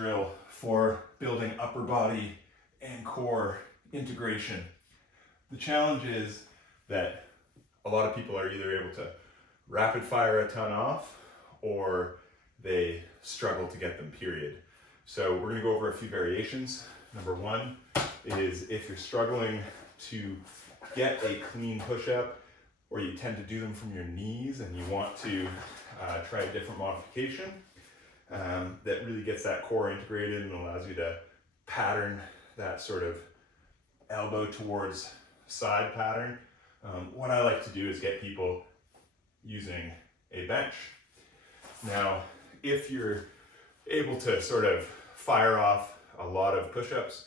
drill for building upper body and core integration. The challenge is that a lot of people are either able to rapid fire a ton off or they struggle to get them, period. So we're gonna go over a few variations. Number one is if you're struggling to get a clean push-up, or you tend to do them from your knees and you want to try a different modification that really gets that core integrated and allows you to pattern that sort of elbow towards side pattern. What I like to do is get people using a bench. Now, if you're able to sort of fire off a lot of push-ups,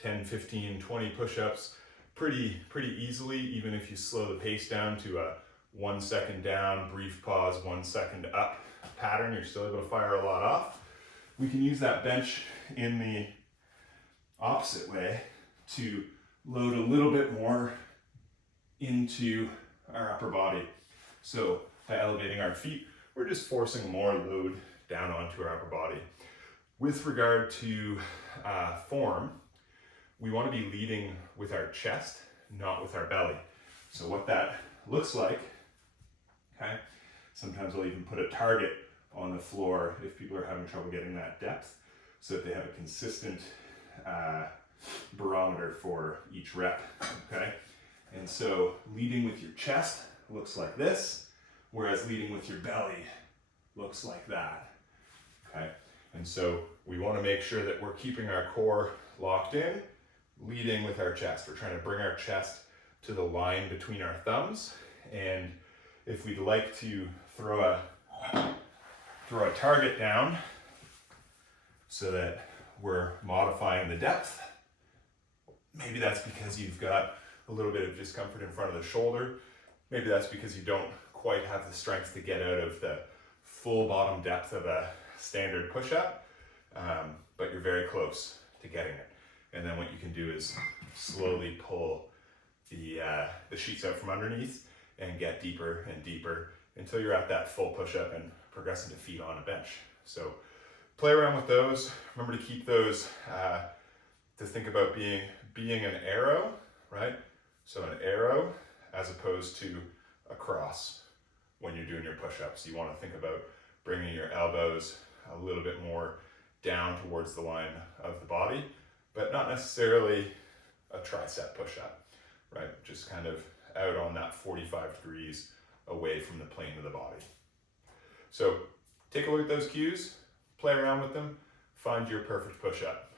10, 15, 20 push-ups, pretty easily, even if you slow the pace down to a 1 second down, brief pause, 1 second up pattern, you're still able to fire a lot off. We can use that bench in the opposite way to load a little bit more into our upper body. So by elevating our feet, we're just forcing more load down onto our upper body. With regard to form, we want to be leading with our chest, not with our belly. So what that looks like, okay, sometimes I'll even put a target on the floor if people are having trouble getting that depth, so that they have a consistent barometer for each rep, okay? And so leading with your chest looks like this, whereas leading with your belly looks like that, okay? And so we want to make sure that we're keeping our core locked in, leading with our chest. We're trying to bring our chest to the line between our thumbs, and if we'd like to throw a target down so that we're modifying the depth, maybe that's because you've got a little bit of discomfort in front of the shoulder. Maybe that's because you don't quite have the strength to get out of the full bottom depth of a standard push-up, but you're very close to getting it. And then what you can do is slowly pull the sheets out from underneath and get deeper and deeper until you're at that full push-up and progressing to feet on a bench. So play around with those. Remember to keep those, to think about being an arrow, right? So an arrow as opposed to a cross when you're doing your push-ups. You want to think about bringing your elbows a little bit more down towards the line of the body, but not necessarily a tricep push-up, right? Just kind of out on that 45 degrees away from the plane of the body. So take a look at those cues, play around with them, find your perfect push-up.